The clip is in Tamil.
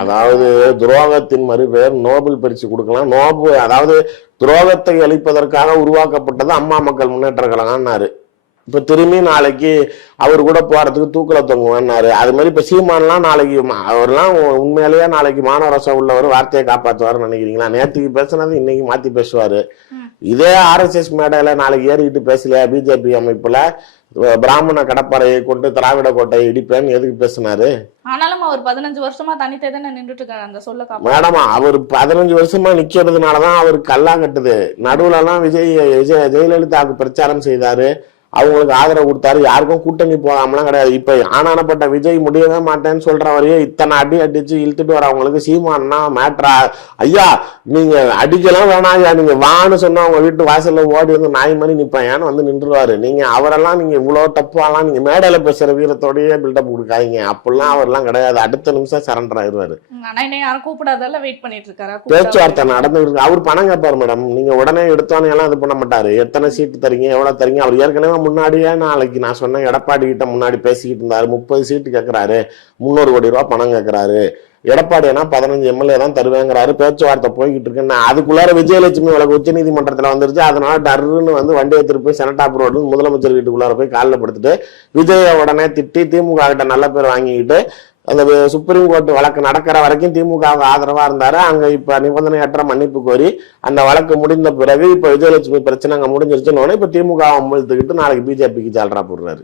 அதாவது துரோகத்தின் மறுபெயர் நோபல் பரிசு கொடுக்கலாம். அதாவது துரோகத்தை அளிப்பதற்காக உருவாக்கப்பட்டது அம்மா மக்கள் முன்னேற்ற கழகம்னாரு. இப்ப திரும்பி நாளைக்கு அவர் கூட போறதுக்கு தூக்கல தொங்குவாரு. அது மாதிரி இப்ப சீமான்லாம் நாளைக்கு அவர்லாம் உண்மையிலேயே நாளைக்கு மானவரச உள்ளவர் வார்த்தையை காப்பாற்றுவாருன்னு நினைக்கிறீங்களா? நேற்றுக்கு பேசுனது இன்னைக்கு மாத்தி பேசுவாரு. இதே RSS மேடையில நாளைக்கு ஏறிக்கிட்டு பேசலையா? பிஜேபி அமைப்புல பிராமண கடப்பாறையை கொண்டு திராவிட கோட்டையை இடிப்பேன்னு எதுக்கு பேசினாரு? ஆனாலும் அவர் 15 வருஷமா தனித்தே தானே நின்றுட்டு இருக்காரு. அந்த சொல்ல மேடம், அவர் 15 வருஷமா நிக்கிறதுனாலதான் அவருக்கு கல்லா கட்டுது. நடுவுல எல்லாம் ஜெயலலிதாவுக்கு பிரச்சாரம் செய்தாரு, அவங்களுக்கு ஆதரவு கொடுத்தாரு, யாருக்கும் கூட்டணி போகாமலாம் கிடையாது. இப்ப ஆனானப்பட்ட விஜய் முடியவே மாட்டேன்னு சொல்றவரையே இத்தனை அடி அடிச்சு இழுத்துட்டு வரவங்களுக்கு சீமானா மேட்ரா? ஐயா நீங்க அடிக்கலாம் வேணாம் ஐயா, நீங்க வான்னு சொன்னா அவங்க வீட்டு வாசல்ல ஓடி வந்து நாய் மாதிரி நிப்பேன் ஏன்னு வந்து நின்றுவாரு. நீங்க அவரெல்லாம் நீங்க இவ்வளவு தப்பாலாம் நீங்க மேடையில பேசுற வீரத்தோடய பில்டப் கொடுக்காதீங்க. அப்படிலாம் அவர்லாம் கிடையாது. அடுத்த நிமிஷம் சரண்டர் ஆயிடுவாரு. யாரும் கூப்பிடாதால வெயிட் பண்ணிட்டு இருக்காரு. பேச்சுவார்த்தை நடந்துருக்கு. அவர் பணம் கேட்பாரு மேடம். நீங்க உடனே எடுத்தோன்னு எல்லாம் இது பண்ண மாட்டாரு. எத்தனை சீட்டு தரீங்க, எவ்வளவு தரீங்க? அவர் ஏற்கனவே முன்னாடியே நாளைக்கு நான் சொன்ன எடப்பாடி கிட்ட முன்னாடி பேசிக்கிட்டு இருந்தாரு. 30 சீட்டு கேட்கிறாரு, 300 கோடி ரூபாய் பணம் கேட்கிறாரு. எடப்பாடினா 15 MLA தான் தருவேங்கிறாரு. பேச்சுவார்த்தை போய்கிட்டு இருக்கு. அதுக்குள்ளார விஜயலட்சுமி வழக்கு உச்ச நீதிமன்றத்துல வந்துருச்சு. அதனால டர்ன்னு வந்து வண்டியை திருப்பி செனட்டாப் ரோடு முதலமைச்சர் வீட்டுக்குள்ளார போய் காலில் படுத்துட்டு விஜய உடனே திட்டி திமுக கிட்ட நல்ல பேர் வாங்கிக்கிட்டு அந்த சுப்ரீம் கோர்ட் வழக்கு நடக்கிற வரைக்கும் திமுகவுக்கு ஆதரவா இருந்தாரு. அங்க இப்ப நிபந்தனையற்ற மன்னிப்பு கோரி அந்த வழக்கு முடிந்த பிறகு இப்ப விஜயலட்சுமி பிரச்சனை அங்க முடிஞ்சிருச்சுன்னு இப்ப திமுக அம்பழுத்துக்கிட்டு நாளைக்கு பிஜேபிக்கு ஜால்ரா போடுறாரு.